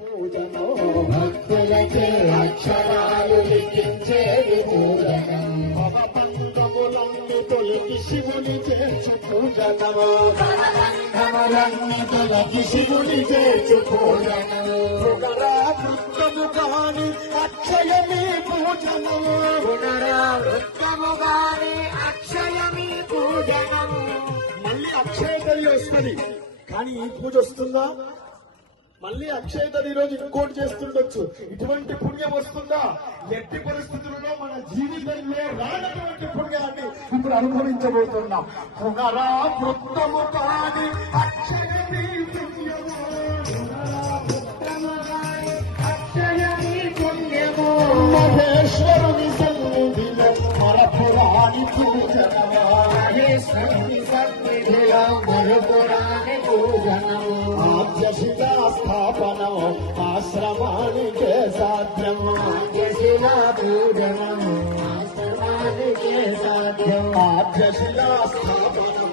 పూజను భక్తులకే అక్షరాలు లిఖించేది పూజనం భవబంధములన్నీ తొలగి శివుని చేర్చు పూజనము భవబంధములన్నీ తొలగి శివుని చేర్చు పూజనము పునరావృత్తము కాని అక్షయమీ పూజనము పునరావృత్తము కాని అక్షయమీ పూజనము. మళ్ళీ అక్షయ తల్లి వస్తుంది కానీ ఈ పూజ వస్తుందా? మళ్ళీ అక్షయ తల్లి రోజు ఇంకోటి చేస్తుండొచ్చు. ఇటువంటి పుణ్యం వస్తుందా? ఎట్టి పరిస్థితుల్లో మన జీవితంలో రానటువంటి పుణ్యాన్ని ఇప్పుడు అనుభవించబోతున్నాం. పునరావృత్తము కాని అక్షయమీ పుణ్యము అక్షయమీ పుణ్యము మహేశ్వరుని సన్నిధిలో మరపురాని పూజనము మహేశ్వరుని సన్నిధిలో మరపురాని పూజనము ఆద్యశిలా స్థాపనం ఆశ్రమానికే సాధ్యం ఆద్యశిలా పూజనం ఆశ్రమానికే సాధ్యం ఆద్యశిలా స్థాపనం